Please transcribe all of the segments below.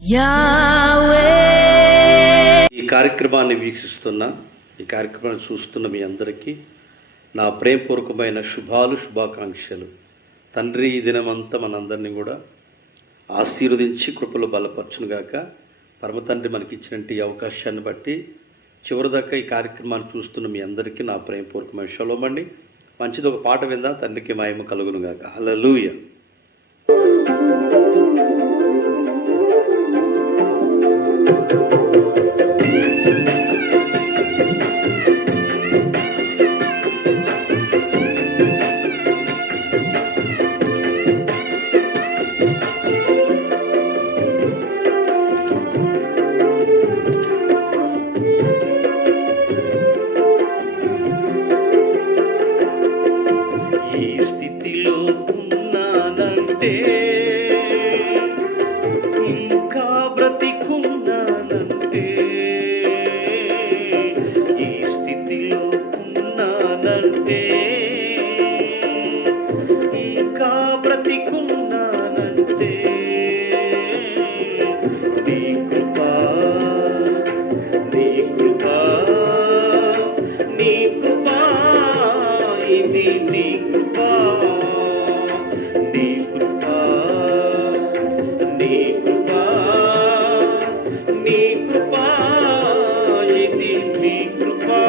ఈ కార్యక్రమాన్ని వీక్షిస్తున్న, ఈ కార్యక్రమాన్ని చూస్తున్న మీ అందరికీ నా ప్రేమపూర్వకమైన శుభాకాంక్షలు. తండ్రి ఈ దినమంతా మనందరినీ కూడా ఆశీర్వదించి కృపలో బలపరచునుగాక. పరమ తండ్రి మనకిచ్చినట్టు ఈ అవకాశాన్ని బట్టి చివరిదాకా ఈ కార్యక్రమాన్ని చూస్తున్న మీ అందరికీ నా ప్రేమపూర్వకమైన షలోమ్ అండి. మంచిది, ఒక పాట విందా. తండ్రికి మహిమ కలుగునుగాక. హల్లెలూయా. ఈ స్థితిలో ఉన్నానంటే, ఇంకా బ్రతికున్నానంటే, ఈ స్థితిలో ఉన్నానంటే, ఇంకా బ్రతికున్నానంటే, నీ కృపా, నీ కృపా, నీ కృపా, ఇది నీ కృపా, నీ కృపా, నీ కృపా, నీ కృపా, ఇది నీ కృపా.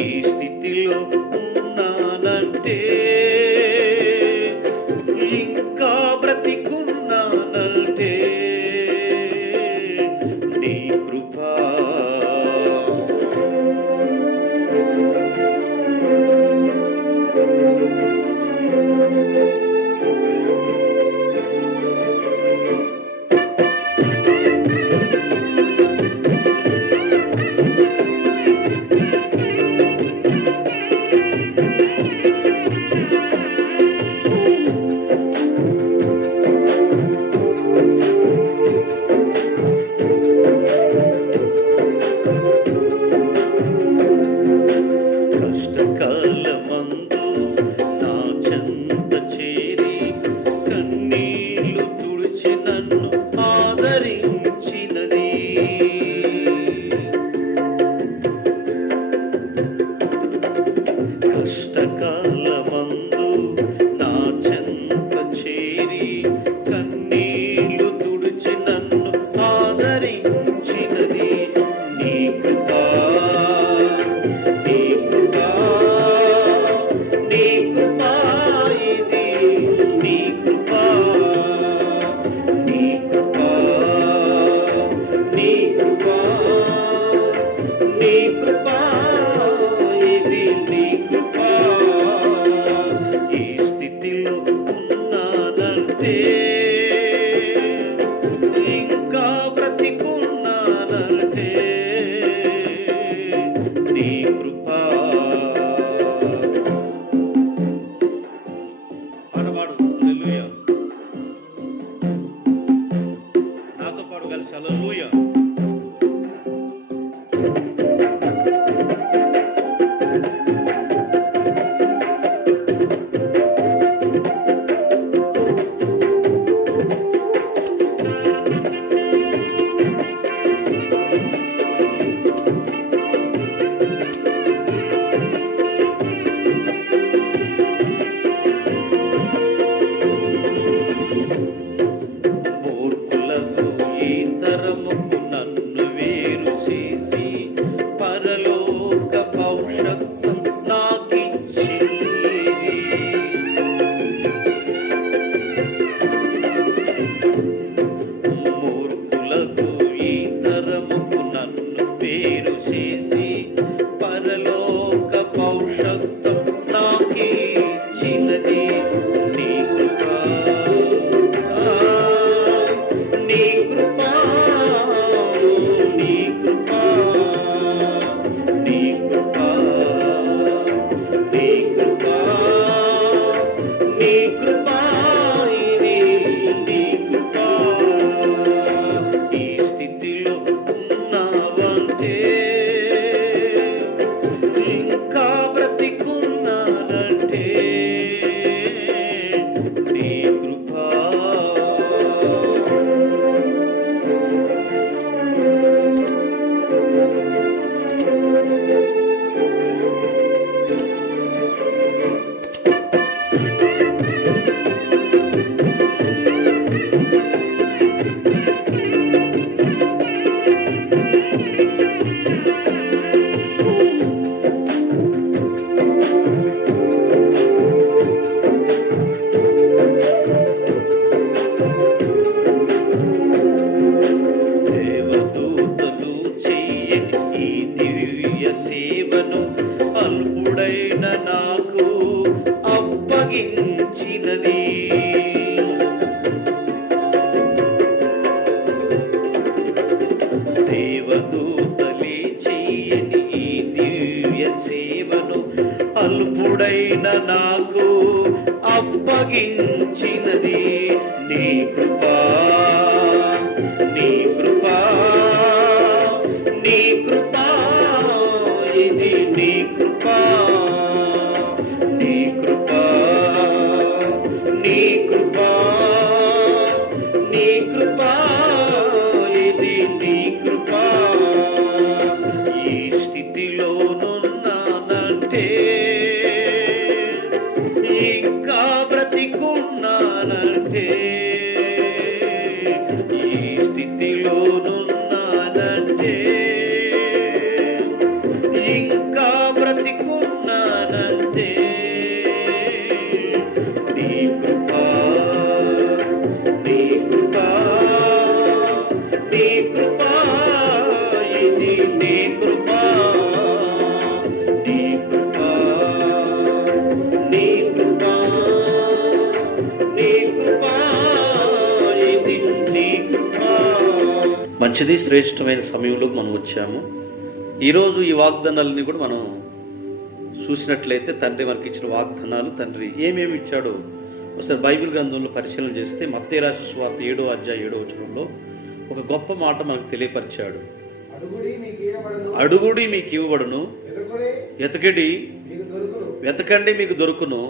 ఈ స్థితిలో ఉన్నానంటే, ఇంకా బ్రతికున్నానంటే, నీ కృపా. కష్టకాలమందు నా చెంత చేరి కన్నీళ్లు తుడిచి నన్ను ఆదరించినది. కష్టకాలమందు నా చెంత చేరి కన్నీళ్లు తుడిచి నన్ను ఆదరించినది. నీ కృపా, నీ కృపా, నీ కృపా, ఇది నీ కృపా, నీ కృపా, నీ కృపా, నీ కృపా, ఇది నీ కృపా. ఈ స్థితిలో ఉన్నానంటే, ఇంకా బ్రతికున్నానంటే, నీ కృపా. పాడు, హల్లెలూయా. నాతో పాడు కలిసి హల్లెలూయా. మూర్ఖులకు ఈ తరముకు నాకు అప్పగించినది నీ కృపా, నీ కృపా, నీ కృపా, ఇది నీ కృపా, నీ కృపా, నీ కృపా, నీ కృపా, ఇది నీ కృపా. ఈ స్థితిలోనున్నానంటే, ఇంకా బ్రతికున్నానంటే, ఈ స్థితిలోనున్నానంటే, ఇంకా బ్రతికున్నానంటే, నీ కృపా, నీ కృపా, నీ కృపా, ఇది నీ కృపా, నీ కృపా, నీ కృపా, నీ కృపా, ఇది నీ కృపా. మంచిది, శ్రేష్టమైన సమయంలో మనం వచ్చాము. ఈరోజు ఈ వాగ్దానాలని కూడా మనం చూసినట్లయితే తండ్రి మనకి ఇచ్చిన వాగ్దానాలు, తండ్రి ఏమేమి ఇచ్చాడో ఒకసారి బైబిల్ గ్రంథంలో పరిశీలన చేస్తే మత్తయి రాసిన సువార్త 7వ అధ్యాయం 7వ వచనంలో ఒక గొప్ప మాట మనకు తెలియపరిచాడు. అడుగుడి మీకు ఇవ్వబడును, ఎతకడి వెతకండి మీకు దొరుకును,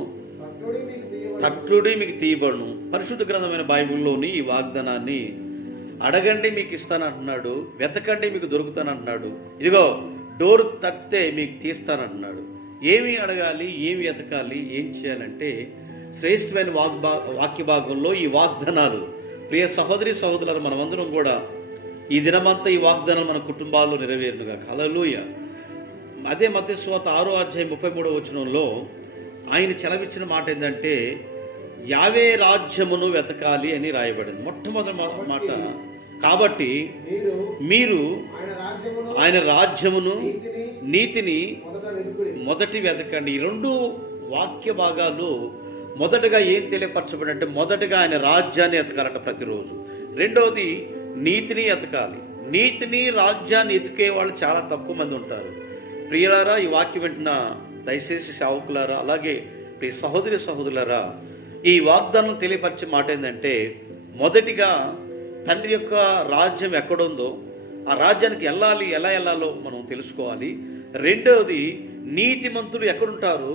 తట్టుడి మీకు తీయబడును. పరిశుద్ధ గ్రంథమైన బైబిల్లోని ఈ వాగ్దానాన్ని అడగండి మీకు ఇస్తానంటున్నాడు, వెతకండి మీకు దొరుకుతానంటున్నాడు, ఇదిగో డోర్ తట్టితే మీకు తీస్తానంటున్నాడు. ఏమి అడగాలి, ఏమి వెతకాలి, ఏం చేయాలంటే శ్రేష్టమైన వాక్య భాగంలో ఈ వాగ్దానాలు. ప్రియ సహోదరి సహోదరులు, మనమందరం కూడా ఈ దినమంతా ఈ వాగ్దానాలు మన కుటుంబాల్లో నెరవేరునుగా. హల్లెలూయా. అదే మత్తయి సువార్త 6వ అధ్యాయం 33వ వచనంలో ఆయన చెలవిచ్చిన మాట ఏంటంటే యావే రాజ్యమును వెతకాలి అని రాయబడింది. మొట్టమొదటి మాట. కాబట్టి మీరు ఆయన రాజ్యమును నీతిని మొదటి వెతకండి. ఈ రెండు వాక్య భాగాలు మొదటగా ఏం తెలియపరచబడంటే, మొదటగా ఆయన రాజ్యాన్ని ఎతకాలట ప్రతిరోజు. రెండవది నీతిని ఎతకాలి. నీతిని రాజ్యాన్ని ఎతికే వాళ్ళు చాలా తక్కువ మంది ఉంటారు. ప్రియులారా, ఈ వాక్యం వింటున్న దయచేసి సేవకులారా, అలాగే ప్రియ సహోదరి సహోదరులారా, ఈ వాగ్దానం తెలియపరిచే మాట ఏంటంటే, మొదటిగా తండ్రి యొక్క రాజ్యం ఎక్కడుందో ఆ రాజ్యానికి వెళ్ళాలి, ఎలా వెళ్ళాలో మనం తెలుసుకోవాలి. రెండవది నీతిమంతులు ఎక్కడుంటారు,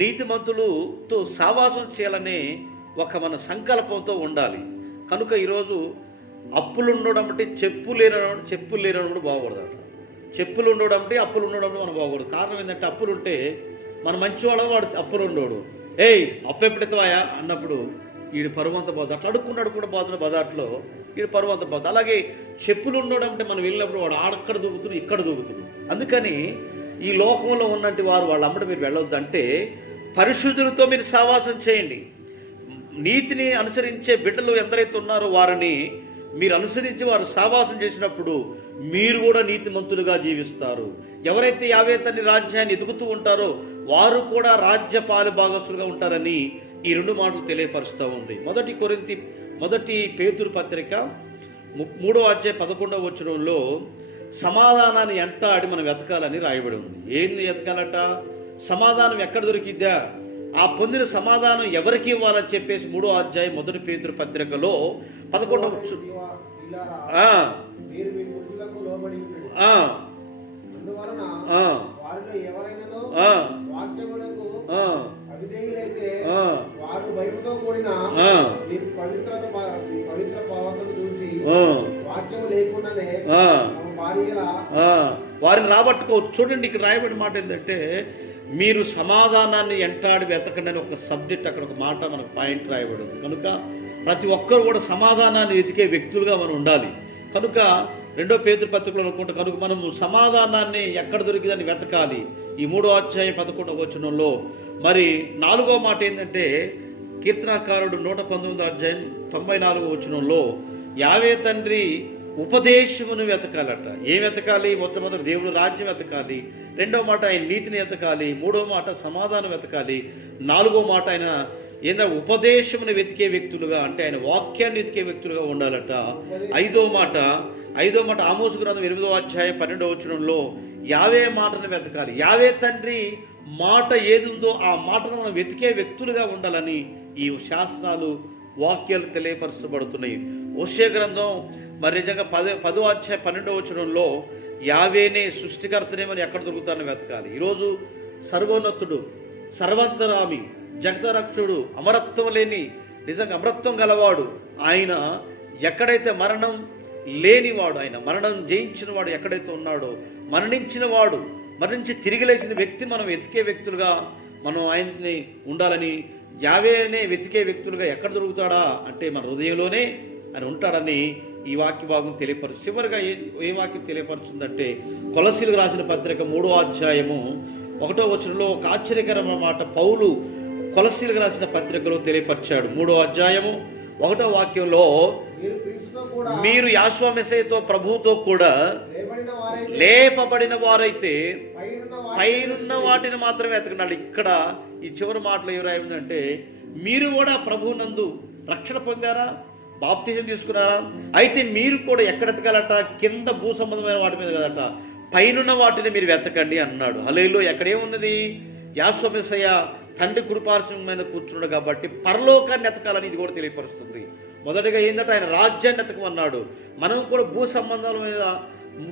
నీతిమంతులతో సావాసం చేయాలనే ఒక మన సంకల్పంతో ఉండాలి. కనుక ఈరోజు అప్పులు ఉండడం అంటే చెప్పులు లేనప్పుడు బాగూడదు. చెప్పులు ఉండడం అంటే అప్పులు ఉండడం అంటే మనం బాగూడదు. కారణం ఏంటంటే అప్పులు ఉంటే మన మంచివాళ్ళం, వాడు అప్పులు ఉండడు. అప్పు ఎప్పుడెత్తవాయా అన్నప్పుడు వీడి పరువంత పోదు. అట్లా అడుక్కున్నాడు కూడా పోతున్న బజాట్లో వీడి పరువంత పోతుంది. అలాగే చెప్పులు ఉండడం అంటే మనం వెళ్ళినప్పుడు వాడు ఆడక్కడ దూకుతుడు, ఇక్కడ దూకుతుడు. అందుకని ఈ లోకంలో ఉన్నట్టు వారు వాళ్ళ అమ్మట మీరు వెళ్ళొద్దు. అంటే పరిశుద్ధులతో మీరు సావాసం చేయండి. నీతిని అనుసరించే బిడ్డలు ఎందరైతే ఉన్నారో వారిని మీరు అనుసరించి వారు సావాసం చేసినప్పుడు మీరు కూడా నీతిమంతులుగా జీవిస్తారు. ఎవరైతే యావే తండ్రి రాజ్యాన్ని ఎదుగుతూ ఉంటారో వారు కూడా రాజ్య పాలు భాగస్తులుగా ఉంటారని ఈ రెండు మాటలు తెలియపరుస్తూ ఉంది. మొదటి పేతురు పత్రిక 3వ అధ్యాయం 11వ వచనంలో సమాధానాన్ని ఎంటాడి మనం వెతకాలని రాయబడి ఉంది. ఏంది వెతకాలట? సమాధానం ఎక్కడ దొరికిద్దా, ఆ పొందిన సమాధానం ఎవరికి ఇవ్వాలని చెప్పేసి 3వ అధ్యాయం 1 పేతురు పత్రికలో 11వ వారిని రాబట్టుకోవచ్చు. చూడండి, ఇక్కడ రాయబడిన మాట ఏంటంటే మీరు సమాధానాన్ని ఎంటాడి వెతకండి అని ఒక సబ్జెక్ట్, అక్కడ ఒక మాట మనకు పాయింట్ రాయబడి ఉంది. కనుక ప్రతి ఒక్కరు కూడా సమాధానాన్ని వెతికే వ్యక్తులుగా మనం ఉండాలి. కనుక 2వ పేతురు పత్రికలో అనుకుంటే కనుక మనము సమాధానాన్ని ఎక్కడ దొరికిందని వెతకాలి. ఈ 3వ అధ్యాయం 11వ వచనంలో మరి 4వ మాట ఏంటంటే కీర్తనాకారుడు 119వ అధ్యాయం 94వ వచనంలో యావే తండ్రి ఉపదేశమును వెతకాలట. ఏం వెతకాలి? మొట్టమొదటి దేవుడు రాజ్యం వెతకాలి, 2వ మాట ఆయన నీతిని వెతకాలి, 3వ మాట సమాధానం వెతకాలి, 4వ మాట ఆయన ఏంటంటే ఉపదేశమును వెతికే వ్యక్తులుగా, అంటే ఆయన వాక్యాన్ని వెతికే వ్యక్తులుగా ఉండాలట. 5వ మాట ఆమోసు గ్రంథం 8వ అధ్యాయం 12వ వచనంలో యావే మాటను వెతకాలి. యావే తండ్రి మాట ఏది ఉందో ఆ మాటను మనం వెతికే వ్యక్తులుగా ఉండాలని ఈ శాస్త్రాలు వాక్యాలు తెలియపరచబడుతున్నాయి. హోషేయ గ్రంథం మరి నిజంగా 10వ అధ్యాయం 12వ వచనంలో యావేనే సృష్టికర్తనేమని ఎక్కడ దొరుకుతానని వెతకాలి. ఈరోజు సర్వోన్నతుడు, సర్వంతరామి, జగతరక్షుడు, అమరత్వం లేని నిజంగా అమరత్వం గలవాడు ఆయన ఎక్కడైతే మరణం లేనివాడు, ఆయన మరణం జయించిన వాడు ఎక్కడైతే ఉన్నాడో, మరణించి తిరిగి లేచిన వ్యక్తిని మనం వెతికే వ్యక్తులుగా మనం ఆయన్ని ఉండాలని, యావేనే వెతికే వ్యక్తులుగా ఎక్కడ దొరుకుతాడా అంటే మన హృదయంలోనే ఆయన ఉంటాడని ఈ వాక్య భాగం తెలియపరుచు. చివరిగా ఏ వాక్యం తెలియపరుచుందంటే కొలసీలకు రాసిన పత్రిక 3వ అధ్యాయము 1వ వచనంలో ఒక ఆశ్చర్యకరమైన మాట పౌలు కొలసీలకు రాసిన పత్రికలో తెలియపరిచాడు. 3వ అధ్యాయము 1వ వాక్యంలో మీరు యెహోవా మెస్సీయతో ప్రభువుతో కూడా లేపబడిన వారైతే పైనున్న వాటిని మాత్రమే వెతకనాలి. ఇక్కడ ఈ చివరి మాటలు ఏం రాయిందంటే మీరు కూడా ప్రభువునందు రక్షణ పొందారా, బాప్తిజం తీసుకున్నారా, అయితే మీరు కూడా ఎక్కడ ఎతకాలట, కింద భూ సంబంధమైన వాటి మీద కదట, పైనున్న వాటిని మీరు వెతకండి అన్నాడు. హల్లెలూయా. ఎక్కడేమున్నది? యెహోవా మెస్సీయ తండ్రి కుడిపార్శ్వం మీద కూర్చున్నాడు కాబట్టి పరలోకాన్ని ఎతకాలని ఇది కూడా తెలియపరుస్తుంది. మొదటిగా ఏంటంటే ఆయన రాజ్యాన్ని ఎతకమన్నాడు. మనం కూడా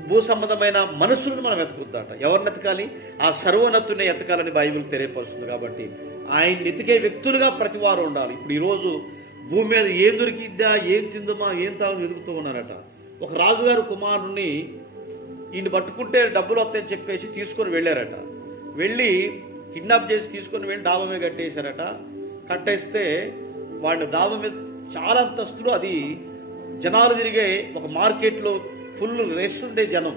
భూ సంబంధమైన మనుషులను మనం వెతకుద్దాట. ఎవరిని ఎతకాలి? ఆ సర్వోన్నతుని ఎతకాలని బైబిల్ తెలియపరుస్తుంది. కాబట్టి ఆయన ఎతికే వ్యక్తులుగా ప్రతి వారు ఉండాలి. ఇప్పుడు ఈరోజు భూమి మీద ఏం దొరికిద్దా, ఏం తిందుమా, ఏం తాగు ఎదుగుతూ ఉన్నారట. ఒక రాజుగారు కుమారుడిని ఈయన పట్టుకుంటే డబ్బులు వస్తాయని చెప్పేసి తీసుకొని వెళ్ళారట. వెళ్ళి కిడ్నాప్ చేసి తీసుకొని వెళ్ళి డాబా మీద కట్టేశారట. కట్టేస్తే వాడిని డాబా మీద చాలా అంతస్తులు, అది జనాలు తిరిగే ఒక మార్కెట్లో ఫుల్ రెస్ ఉండే జనం.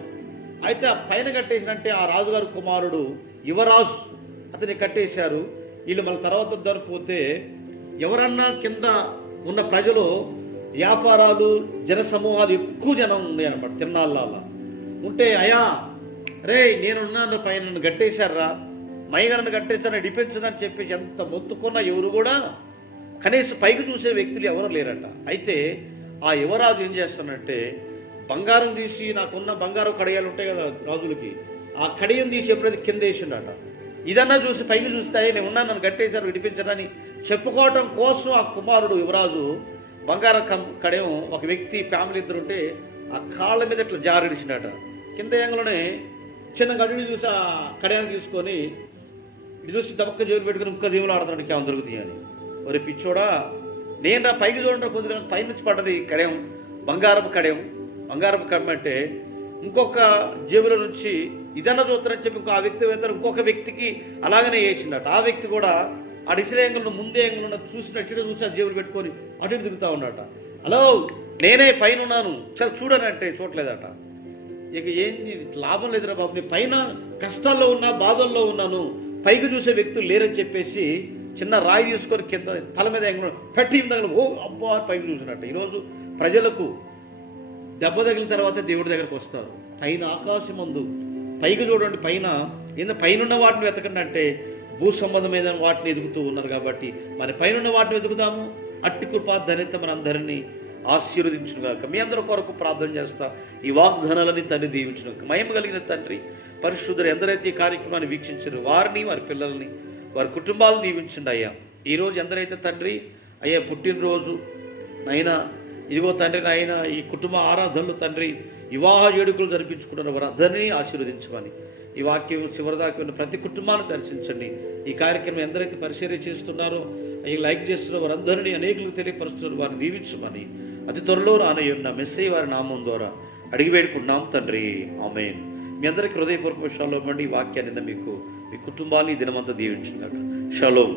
అయితే ఆ పైన కట్టేసినంటే ఆ రాజుగారు కుమారుడు యువరాజు అతన్ని కట్టేశారు. వీళ్ళు మళ్ళీ తర్వాత వద్దని పోతే ఎవరన్నా కింద ఉన్న ప్రజలు, వ్యాపారాలు, జన సమూహాలు ఎక్కువ జనం ఉన్నాయి అనమాట. తిన్నాళ్ళ ఉంటే అయా రే నేనున్నాను పైన నన్ను కట్టేశారా, మైగనన్ను కట్టేశారని డిపెన్షన్ చెప్పేసి ఎంత మొత్తుకున్నా ఎవరు కూడా కనీసం పైకి చూసే వ్యక్తులు ఎవరు లేరట. అయితే ఆ యువరాజు ఏం చేస్తానంటే బంగారం తీసి, నాకున్న బంగారం కడియాలు ఉంటాయి కదా రాజులకి, ఆ కడియం తీసి ఎప్పుడైతే కింద వేసిండట. ఇదన్నా చూసి పైకి చూస్తాయి నేను ఉన్నాను, నన్ను కట్టేశారు విడిపించరని చెప్పుకోవటం కోసం ఆ కుమారుడు యువరాజు బంగారం కడియం ఒక వ్యక్తి ఫ్యామిలీ ఇద్దరు ఉంటే ఆ కాళ్ళ మీద ఇట్లా జారిడిచినట. కింద ఏంగలోనే చిన్న గడిని చూసి ఆ కడియాన్ని తీసుకొని ఇటు చూసి దబక్క జోలు పెట్టుకుని ఇంకా దేవులు ఆడుతున్నాడు కేవలం దొరుకుతాయి అని. ఒరే పిచ్చోడా, నేను రా పైకి చూడండి కొద్దిగా పైనుంచి పడ్డది కడియం, బంగారపు కడియం అంటే ఇంకొక జేబులో నుంచి ఇదన్నా చూస్తారని చెప్పి ఇంకో ఆ వ్యక్తి వెళ్తారు, ఇంకొక వ్యక్తికి అలాగనే వేసిండట. ఆ వ్యక్తి కూడా ఆ డిసైడ్ యాంగిల్ను ముందే యాంగిల్ చూసినట్టు చూసి ఆ జేబులు పెట్టుకొని అటు ఇటు దిగుతూ ఉన్నాడట. హలో నేనే పైన ఉన్నాను, సరే చూడనంటే చూడలేదట. ఇక ఏంది లాభం లేదురా బాబు, నేను పైన కష్టాల్లో ఉన్నా, బాధల్లో ఉన్నాను, పైకి చూసే వ్యక్తులు లేరని చెప్పేసి చిన్న రాయి తీసుకొని కింద తల మీద పెట్టి దగ్గర ఓ అబ్బా పైకి చూసినట్టు. ఈరోజు ప్రజలకు దెబ్బ తగిలిన తర్వాత దేవుడి దగ్గరకు వస్తారు. పైన ఆకాశం ముందు పైకి చూడండి, పైన వాటిని వెతకండి అంటే భూ సంబంధమైన వాటిని ఎదుగుతూ ఉన్నారు. కాబట్టి మన పైన వాటిని వెతుకుదాము. అట్టి కృపా ధన్యత మన అందరినీ ఆశీర్వదించును గాక. మీ అందరి కొరకు ప్రార్థన చేస్తా. ఈ వాగ్దానాలని తండ్రి దీవించును గాక. మహిమ కలిగిన తండ్రి పరిశుద్ధులు ఎందరైతే ఈ కార్యక్రమాన్ని వీక్షించారు వారిని, వారి పిల్లల్ని, వారి కుటుంబాలను దీవించండి అయ్యా. ఈరోజు ఎందరైతే తండ్రి అయ్యా పుట్టినరోజు నైనా ఇదిగో తండ్రి నాయన ఈ కుటుంబ ఆరాధనలు తండ్రి వివాహ వేడుకలు జరిపించుకుంటున్న వారందరినీ ఆశీర్వదించమని ఈ వాక్యం చివరిదాకా ఉన్న ప్రతి కుటుంబాన్ని దర్శించండి. ఈ కార్యక్రమం ఎందరైతే పరిచర్య చేస్తున్నారో అవి లైక్ చేస్తున్న వారందరినీ అనేకులకు తెలియపరుస్తున్నారు, వారిని దీవించమని అతి త్వరలో రానయ్యున్న మెస్సీ వారి నామం ద్వారా అడిగి వేడుకుంటున్నాం తండ్రి. ఆమేన్. మీ అందరికీ హృదయపూర్వక షాలోమ్ అండి. ఈ వాక్యాన్ని మీకు మీ కుటుంబాన్ని దినమంతా దీవించుగాక. షాలోమ్.